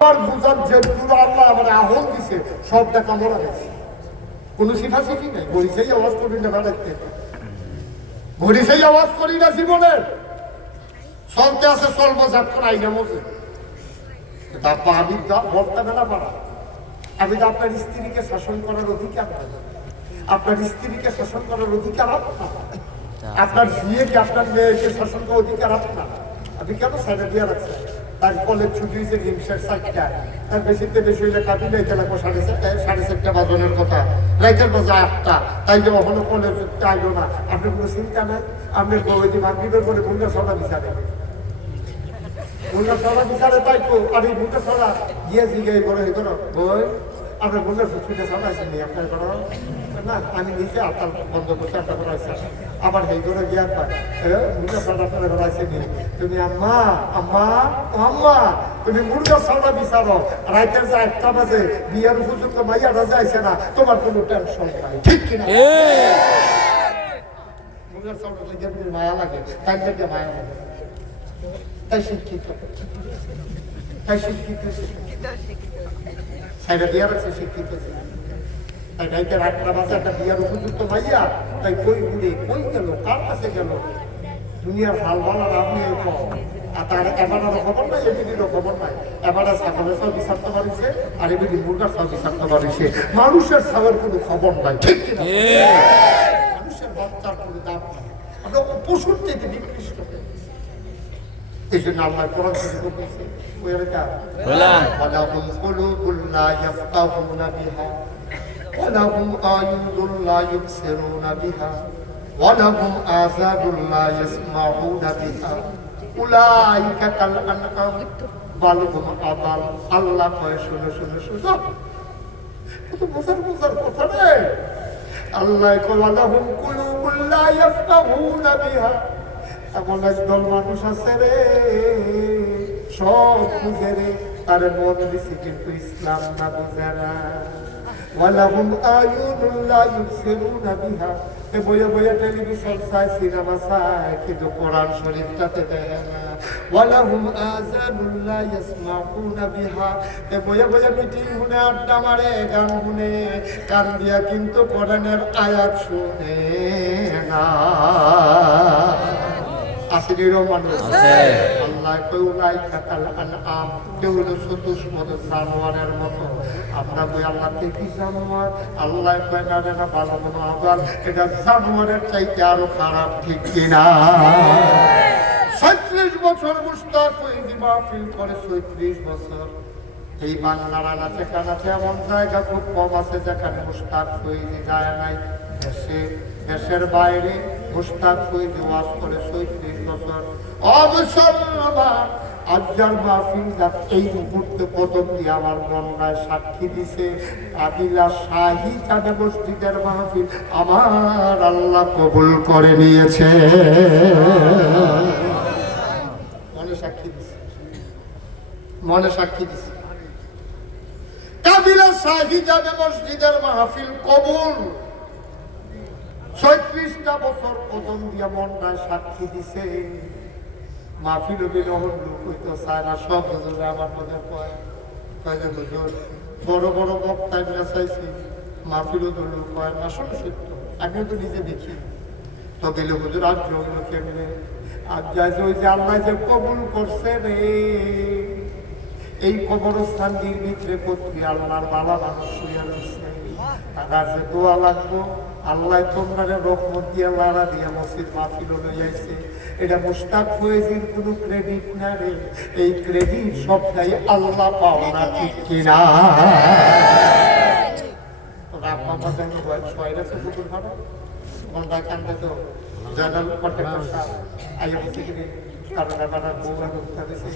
আমার বুঝার যেগুলো আল্লাহ আমার আহ্বান দিছে সব টাকা মরা গেছে, কোনো শিফাশিফি নেই। ঘড়িসেই আওয়াজ করি না বেড়াইতে, ঘড়িসেই আওয়াজ করি না জীবনের চলতে আছে চলবো যাত্রা আইনা মজে তারপর আমি বলতে না পারা। আমি তো আপনার স্ত্রীকে শাসন করার অধিকার নাই, আপনার স্ত্রীকে শাসন করার অধিকার আপনার, আপনার বিয়েকে আপনার মেয়েকে শাসন করার অধিকার আপনার। আপনি কেন সাইডে দিয়ে রাখছেন? তার কলেজ ছুটি হয়েছে হিংসার 4টা, তার বেশিতে বেশি হইলে কাবিলে গেলে 4:30 বাজনের কথা, রাইতের বাজে 8টা, তাই যে কখনো কলেজ চাইলো না। আপনার কোনো চিন্তা নাই? আপনার বৌদি মাগরিবের পরে গুন্ডা সদা বিচারে, গুন্ডা সদা বিচারে, তাই তো। আর এই গুন্ডা সদা গিয়ে জিগাই করে এই করো বই আপনার গুন্ডা ছুটে সদাইছে নি আপনার করো না, আমি নিজে আতাল বন্ধ করতে একটা করাইছি। আবার এই করে গিয়া পাই মুরগা সদা করে করাইছে নি, তুমি আম্মা আম্মা আম্মা তুমি মুরগা সদা বিচারো, রাইতের যে 1টা বাজে বিয়ার উপযুক্ত মাইয়াটা যাইছে না, তোমার কোনো টেনশন নাই, ঠিক কিনা? মুরগার সদা লেগে মায়া লাগে, তাই থেকে মায়া লাগে, তাই শিক্ষিত, তাই শিক্ষিত সাইডে দিয়ে রাখছে, শিক্ষিত তাই রাইতে 8টা বাজে একটা বিয়ার উপযুক্ত ভাইয়া, তাই কই ঘুরে কই গেল, কার কাছে গেল? দুনিয়ার হাল ভালো আপনি আর তার এবারেরও খবর নাই, এবিডিরও খবর নাই। এবারে ছাগলের সব বিষাক্ত বাড়িছে আর এবিডি মুরগার সব বিষাক্ত বাড়িছে, মানুষের ছাগের কোনো খবর নাই, ঠিক কিনা? মানুষের বাচ্চার কোনো দাম নাই, আমরা পশুর থেকে নিকৃষ্ট হয়ে গেছি। এই জন্য আল্লাহ কোরআন শরীফে বলছে ওয়ালাহুম কুলুবুন লা ইয়াফকাহুনা বিহা ওয়ালাহুম আয়ুনুন লা ইবসিরুনা বিহা ওয়ালাহুম আযানুন লা ইয়াসমাউনা বিহা উলাইকা কাল আনআম বাল হুম আদাল। আল্লাহ কয় শুনো শুনো শুনো, কত বোঝার কথা রে। আল্লাহ কয় ওয়ালাহুম কুলুবুন লা ইয়াফকাহুনা বিহা, এমন একদল মানুষ আছে রে সব বুঝে রে, তার মন দিছে কিন্তু ইসলাম না বুঝে না। ওয়ালাহুম আয়ুনুন লা ইবসিরুনা বিহা, এ বইয়া বইয়া টেলিভিশন চায়, সিনেমা চায়, কিন্তু কোরআন শরীফটাতে দেখে না। ওয়ালাহুম আযানুন লা ইয়াসমাউনা বিহা, এ বইয়া বইয়া মিটিং শুনে, আড্ডা মারে, গান শুনে, কান দিয়া কিন্তু কোরআনের আয়াত শুনে না। আসিরও মানুষ আল্লাহ কই উলাইকা কাল আনআম, কেউ হলো চতুষ্পদ জানোয়ারের মতো। আমরা কই আল্লাহ কি জানোয়ার? আল্লাহ কয় না না ভালো কোনো আবার, এটা জানোয়ারের চাইতে আরো খারাপ, ঠিক কিনা? 36 বছর মুশতাক ফৈজি মাহফিল করে, 36 বছর। এই বাংলার আনাচে কানাচে এমন জায়গা খুব কম আছে যেখানে মুশতাক ফৈজি যায় নাই। দেশের বাইরে মুশতাক ফৈজি ওয়াজ করে 36 বছর। অবসম্মান আজ্জার মাহফিল এই মুহূর্তে কদম দিয়ে আমার মনটায় সাক্ষী দিছে, আদিলা শাহী জামে মসজিদের মাহফিল আমার আল্লাহ কবুল করে নিয়েছে। মনে সাক্ষী দিছে, মনে সাক্ষী দিছে। কাবিলা শাহী জামে মসজিদের মাহফিল কবুল, 36টা বছর কদম দিয়া মনটায় সাক্ষী দিছে। মাহফিল বিলহন লোক হইতো চায় না, সব হুজুরে আমার মনে কয় যে হুজুর বড় বড় বক্তা আমরা চাইছি, মাহফিলও তো লোক হয় না, সব সত্য, আমিও তো নিজে দেখি। তো গেলে হুজুর আজ হইল কেমনে? আজ যায় যে ওই যে আল্লাহ যে কবুল করছে রে, এই কবরস্থানটির ভিতরে কর্তৃ আল্লাহর বালা মানুষ শুয়ে রয়েছে, তার যে দোয়া লাগবো আল্লাহ তোমরা রহমত দিয়া লাড়া দিয়া মসজিদ মাহফিল লইয়াছে। এটা মুশতাক ফৈজির কোনো ক্রেডিট না রে, এই ক্রেডিট সবটাই আল্লাহ পাও না, ঠিক কিনা? রাব্বা যেন ছয়রাছে পুকুর ভাড়া মনটা কান্দে তো জয়নাল কন্ট্রাক্টর সাহেব আইয়া বলছে কি কারণ এবারে বউ ঢুকতে দিছে,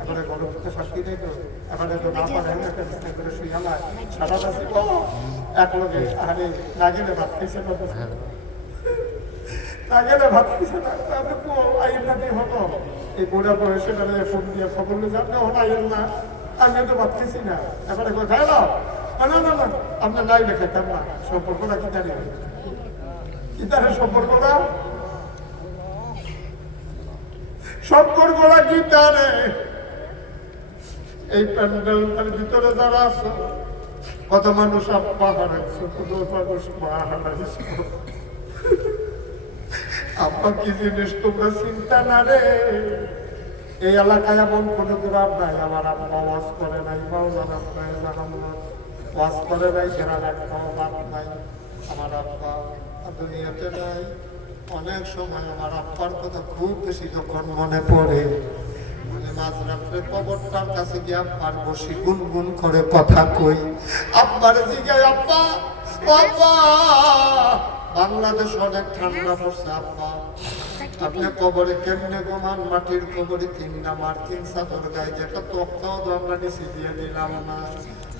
এবারে বড় ঢুকতে শাস্তি দেয় তো, এবারে তো না পারে একটা বিস্তার করে শুইয়ালা সাদা আছে এক লগে। আরে না গেলে ভাত খাইছে না, না গেলে ভাত খাইছে না, আমি আইন না দিয়ে হতো এই বুড়া বয়সে ফোন দিয়ে খবর নিয়ে যান না, হন আইন না, আমি তো ভাত খাইছি না, এবারে খাই না না না না আপনার নাই লেখাতাম না। সম্পর্কটা কি জানি কি তার সম্পর্কটা, সম্পর্কটা কি তারে এই প্যান্ডেলটার ভিতরে যারা আছে কত মানুষ আব্বা হারাইছে, কত মানুষ মা হারাইছে। আব্বা কি জিনিস তোমরা চিন্তা না রে। এই এলাকায় এমন কোনো গ্রাম নাই আমার আব্বা ওয়াজ করে নাই, মাওলানা ওয়াজ করে নাই, গ্রাম একটাও বাদ নাই। আমার আব্বা দুনিয়াতে নাই। অনেক সময় আমার আব্বার কথা খুব বেশি যখন মনে পড়ে, মাঝরাত্রে কবরটার কাছে গিয়ে আব্বার বসি গুনগুন করে কথা কই। আব্বার জিগাই আব্বা বাবা বাংলাদেশ অনেক ঠান্ডা পড়ছে আব্বা, আপনি কবরে কেমনে ঘুমান? মাটির কবরে 3 নামার 3 চাদর গায়ে যেটা তক্তাও তো আমরা নিচে দিয়ে দিলাম না,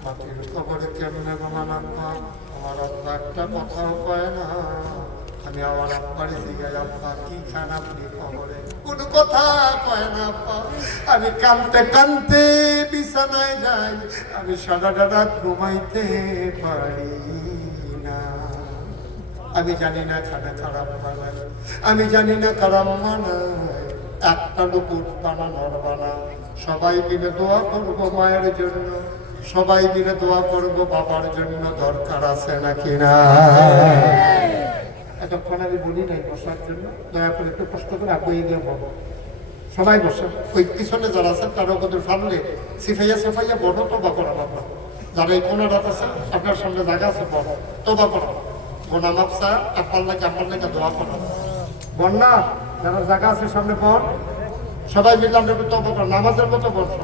মাটির কবরে কেমনে ঘুমান আব্বা? আমার আব্বা একটা কথাও কয় না। আমি আমার আব্বার জিগাই আব্বা কি খান আপনি কবরে? কোনো কথা কয় না আব্বা। আমি কাঁদতে কাঁদতে বিছানায় যাই, আমি সারা রাত ঘুমাইতে পারি না। আমি জানি না খানা খারাপ বানাই, আমি জানি না খারাপ বানাই, একটা লোক বানানোর বানা। সবাই মিলে দোয়া করবো মায়ের জন্য, সবাই মিলে দোয়া করবো বাবার জন্য। দরকার আছে নাকি না? এতক্ষণ আমি বলি নাই বসার জন্য, দয়া করে একটু কষ্ট করে আগুয়ে গিয়ে বলো। সবাই বসে, ওই পিছনে যারা আছে তারা ওদের ফানলে সিফাইয়া সিফাইয়া বড় তোবা করা বাবা। যারা এই কোন রাত আছে আপনার সামনে জায়গা আছে বড় তোবা করা, গোনা মাপসা আপনার লাগে দোয়া করা। বন্যা যারা জায়গা আছে সামনে পর সবাই মিলে আমরা তোবা করা, নামাজের মতো বসে,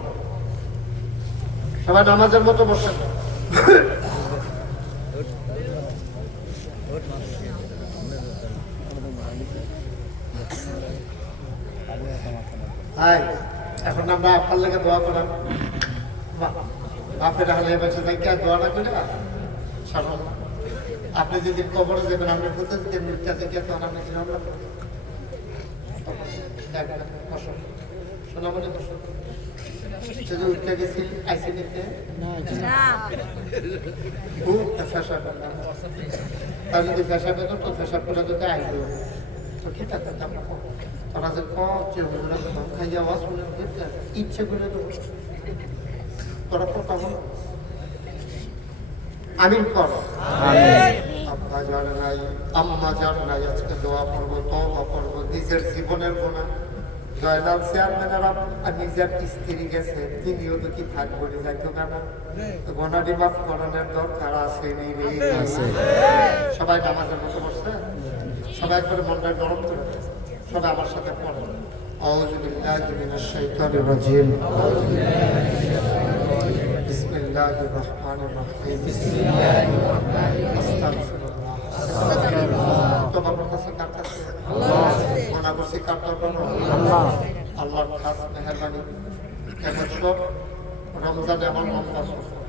সবাই নামাজের মতো বসে। এখন আমরা আপনার লেগে দোয়া করাম। বাপের হালে বেঁচে থাকি আর দোয়া না করে সারা আপনি যদি কবরে যাবেন আমরা কোথাও যদি মৃত্যা থেকে তখন আপনি শোনা বলে উঠতে গেছি আইসি নিতে খুব ফেসা করলাম। তার যদি ফেসা পেত তো ফেসা করে যদি আইল তো ঠিক আছে তারা যে খাইয়া আওয়াজ শুনে ইচ্ছে করে তোরা কথা বল আমিন কর। আব্বা জান নাই, আম্মা জান নাই, আজকে দোয়া করবো, তওবা করবো। নিজের জীবনের গোনা জয়লাল চেয়ারম্যানেরা নিজের স্ত্রী গেছে, তিনিও তো কি থাকবো যাইতো কেন? গোনাটি মাফ করানোর দরকার আছে। সবাই নামাজের মতো বসছে, সবাই করে মনটা গরম করে সবাই আমার সাথে পড়ে। আউযু বিল্লাহি মিনাশ শাইতানির রাজিম। বিসমিল্লাহির রহমানির রহিম। আস্তাগফিরুল্লাহ। তওবা করতেছি কার কাছে? আল্লাহ। গুনাহ করছি কার দরবারে? আল্লাহ। আল্লাহর খাস মেহেরবানি। এবছর রমজানে আমার লম্বা সফর,